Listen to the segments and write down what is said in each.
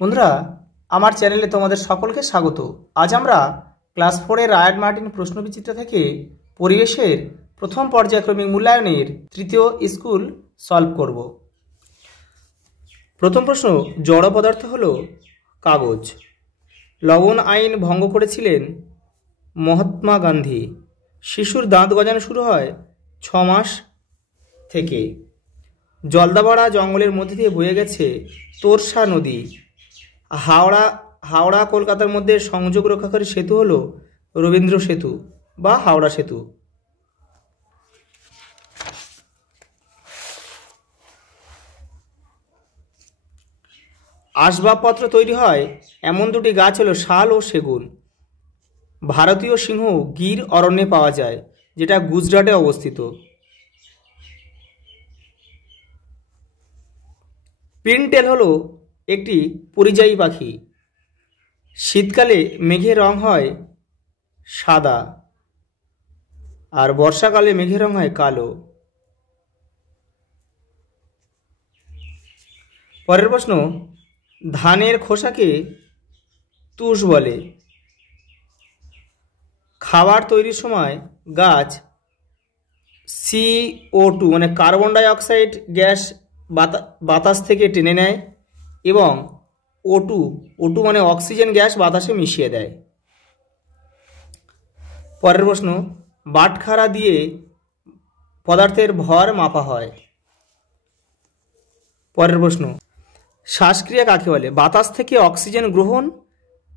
বন্ধুরা, আমার চ্যানেলে তোমাদের সকলকে স্বাগত। আজ আমরা ক্লাস 4 এর রায়ার্ড মার্টিন প্রশ্নবিচিত্র থেকে পরিবেশের প্রথম পর্যায়ক্রমিক মূল্যায়নের তৃতীয় স্কুল সলভ করব। প্রথম প্রশ্ন, জড় পদার্থ হলো কাগজ। লবণ আইন ভঙ্গ করেছিলেন মহাত্মা গান্ধী। শিশুর দাঁত গজানো শুরু হয় 6 মাস থেকে। জলদাপাড়া জঙ্গলের মধ্যে দিয়ে বয়ে গেছে তোরসা নদী। হাওড়া কলকাতার মধ্যে সংযোগ রক্ষাকারী সেতু হলো রবীন্দ্র সেতু বা হাওড়া সেতু। আসবাবপত্র তৈরি হয় এমন দুটি গাছ হলো শাল ও সেগুন। ভারতীয় সিংহ গির অরণ্যে পাওয়া যায়, যেটা গুজরাটে অবস্থিত। পিনটেল হলো একটি পরিযায়ী পাখি। শীতকালে মেঘের রং হয় সাদা আর বর্ষাকালে মেঘের রং হয় কালো। পরের প্রশ্ন, ধানের খোসাকে তুষ বলে। খাবার তৈরির সময় গাছ CO2 মানে কার্বন ডাই অক্সাইড গ্যাস বাতাস থেকে টেনে নেয় এবং O2 মানে অক্সিজেন গ্যাস বাতাসে মিশিয়ে দেয়। পরের প্রশ্ন, বাটখারা দিয়ে পদার্থের ভর মাপা হয়। পরের প্রশ্ন, শ্বাসক্রিয়া কাকে বলে? বাতাস থেকে অক্সিজেন গ্রহণ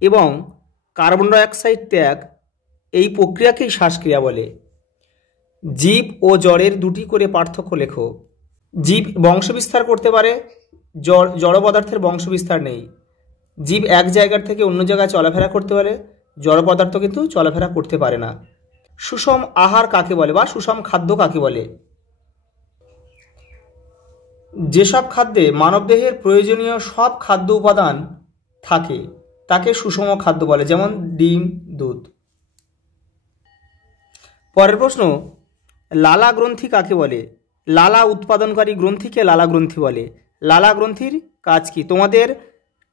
এবং কার্বন ডাই অক্সাইড ত্যাগ, এই প্রক্রিয়াকেই শ্বাসক্রিয়া বলে। জীব ও জড়ের দুটি করে পার্থক্য লেখো। জীব বংশবিস্তার করতে পারে, জড় পদার্থের বংশবিস্তার নেই। জীব এক জায়গার থেকে অন্য জায়গায় চলাফেরা করতে পারে, জড় পদার্থ কিন্তু চলাফেরা করতে পারে না। সুষম আহার কাকে বলে বা সুষম খাদ্য কাকে বলে? যেসব খাদ্যে মানবদেহের প্রয়োজনীয় সব খাদ্য উপাদান থাকে তাকে সুষম খাদ্য বলে, যেমন ডিম, দুধ। পরের প্রশ্ন, লালা গ্রন্থি কাকে বলে? লালা উৎপাদনকারী গ্রন্থিকে লালা গ্রন্থি বলে। লালা গ্রন্থির কাজ কি? তোমাদের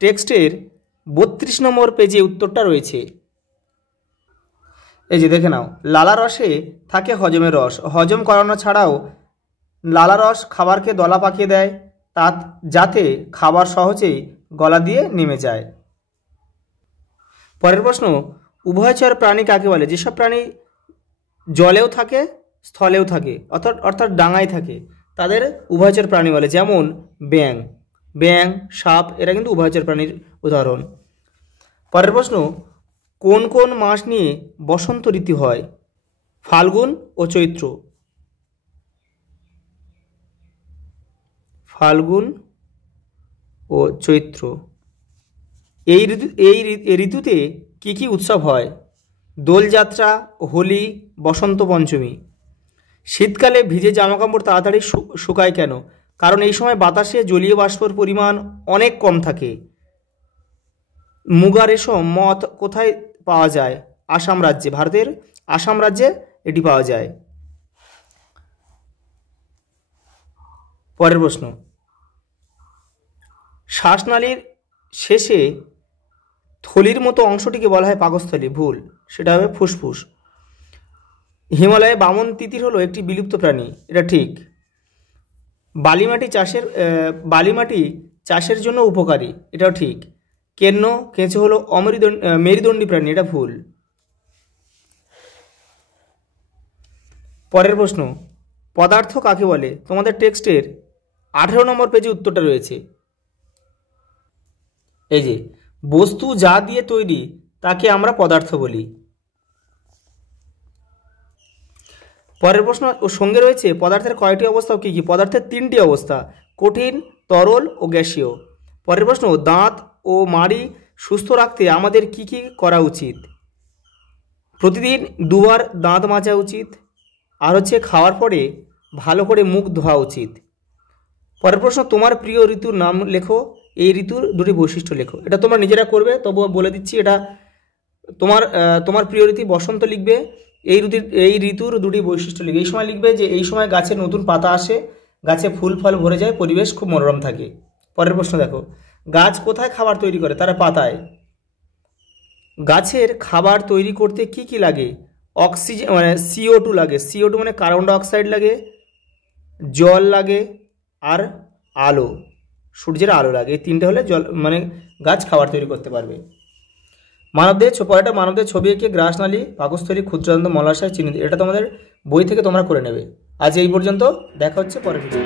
টেক্সটের 32 নম্বর পেজে উত্তরটা রয়েছে। এই যে দেখে নাও, লালা রসে থাকে হজমের রস। হজম করানো ছাড়াও লালা রস খাবারকে দলা পাকিয়ে দেয়, যাতে খাবার সহজেই গলা দিয়ে নেমে যায়। পরের প্রশ্ন, উভয়চর প্রাণী কাকে বলে? যেসব প্রাণী জলেও থাকে স্থলেও থাকে, অর্থাৎ ডাঙায় থাকে, তাদের উভয়চর প্রাণী বলে, যেমন ব্যাং, সাপ, এরা কিন্তু উভয়চর প্রাণীর উদাহরণ। পরের প্রশ্ন, কোন কোন মাস নিয়ে বসন্ত ঋতু হয়? ফাল্গুন ও চৈত্র। ফাল্গুন ও চৈত্র এই ঋতুতে কি কি উৎসব হয়? দোলযাত্রা, হোলি, বসন্ত পঞ্চমী। শীতকালে ভিজে জামাকাপড় তাড়াতাড়ি শুকায় কেন? কারণ এই সময় বাতাসে জলীয় বাষ্পর পরিমাণ অনেক কম থাকে। মুগা রেশম মথ কোথায় পাওয়া যায়? আসাম রাজ্যে, ভারতের আসাম রাজ্যে এটি পাওয়া যায়। পরের প্রশ্ন, শ্বাসনালীর শেষে থলির মতো অংশটিকে বলা হয় পাকস্থলী। ভুল, সেটা হবে ফুসফুস। হিমালয়ে বামন তিতির হলো একটি বিলুপ্ত প্রাণী, এটা ঠিক। বালিমাটি চাষের জন্য উপকারী, এটাও ঠিক। কেঁচো হলো মেরুদণ্ডী প্রাণী, এটা ভুল। পরের প্রশ্ন, পদার্থ কাকে বলে? তোমাদের টেক্সটের 18 নম্বর পেজে উত্তরটা রয়েছে। এই যে, বস্তু যা দিয়ে তৈরি তাকে আমরা পদার্থ বলি। পরের প্রশ্ন ওর সঙ্গে রয়েছে, পদার্থের কয়টি অবস্থা ও কী কী? পদার্থের 3টি অবস্থা, কঠিন, তরল ও গ্যাসীয়। পরের প্রশ্ন, দাঁত ও মাড়ি সুস্থ রাখতে আমাদের কি কি করা উচিত? প্রতিদিন 2 বার দাঁত মাজা উচিত, আর খাওয়ার পরে ভালো করে মুখ ধোয়া উচিত। পরের প্রশ্ন, তোমার প্রিয় ঋতুর নাম লেখো, এই ঋতুর 2টি বৈশিষ্ট্য লেখো। এটা তোমরা নিজেরা করবে, তবুও বলে দিচ্ছি, এটা তোমার প্রিয় ঋতু বসন্ত লিখবে, এই ঋতুর 2টি বৈশিষ্ট্য লিখবে। এই সময় লিখবে যে এই সময় গাছে নতুন পাতা আসে, গাছে ফুল ফল ভরে যায়, পরিবেশ খুব মনোরম থাকে। পরের প্রশ্ন দেখো, গাছ কোথায় খাবার তৈরি করে? তার পাতায়। গাছের খাবার তৈরি করতে কি কি লাগে? অক্সিজেন মানে CO2 লাগে, CO2 মানে কার্বন ডাইঅক্সাইড লাগে, জল লাগে আর আলো, সূর্যের আলো লাগে। এই তিনটে হলে জল মানে গাছ খাবার তৈরি করতে পারবে। মানবদেহ পরেরটা, মানবদেহ ছবি এঁকে গ্রাসনালী, পাকস্থলী, ক্ষুদ্রান্ত, মলাশয় চিহ্নিত। এটা তোমাদের বই থেকে তোমরা করে নেবে। আজ এই পর্যন্ত, দেখা হচ্ছে পরের ভিডিও।